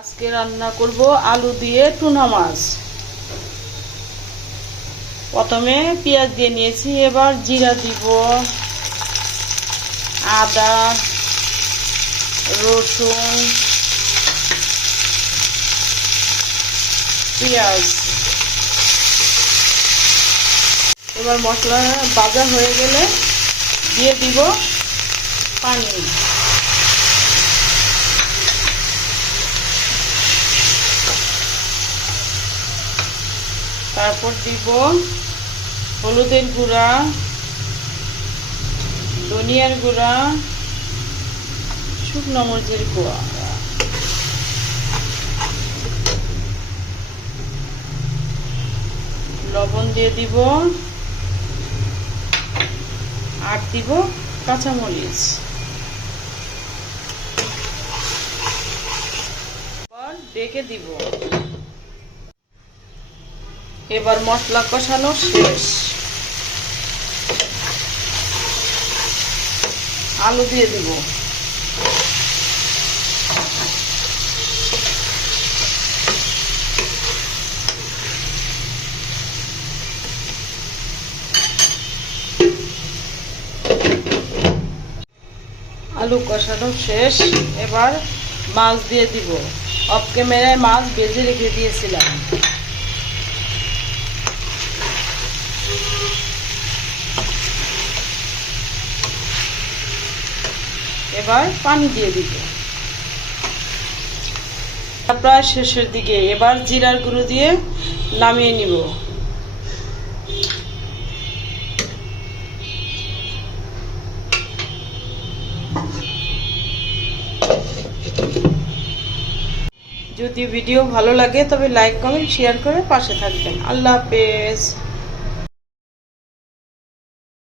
আজকে রান্না করব আলু দিয়ে টুনা মাছ। প্রথমে পেঁয়াজ দিয়ে নিয়েছি, এবার জিরা দিব, আদা, রসুন, পেঁয়াজ। এবার মশলা ভাজা হয়ে গেলে দিয়ে দিব পানি। তারপর দিব হলুদের গুঁড়া, ধনিয়ার গুঁড়া, শুকনো মরিচের গুঁড়া, লবণ দিয়ে দিব, আর দিব কাঁচামরিচ। ডেকে দিব। এবার মশলা কষানো শেষ, আলু দিয়ে দিব। আলু কষানো শেষ, এবার মাছ দিয়ে দিব। অফ ক্যামেরায় মাছ ভেজে রেখে দিয়েছিলাম। এবার পানি দিয়ে দিব। প্রায় শেষের দিকে, এবার জিরার গুঁড়ো দিয়ে নামিয়ে নিব। যদি ভিডিও ভালো লাগে তবে লাইক, কমেন্ট, শেয়ার করে পাশে থাকবেন। আল্লাহ হাফেজ।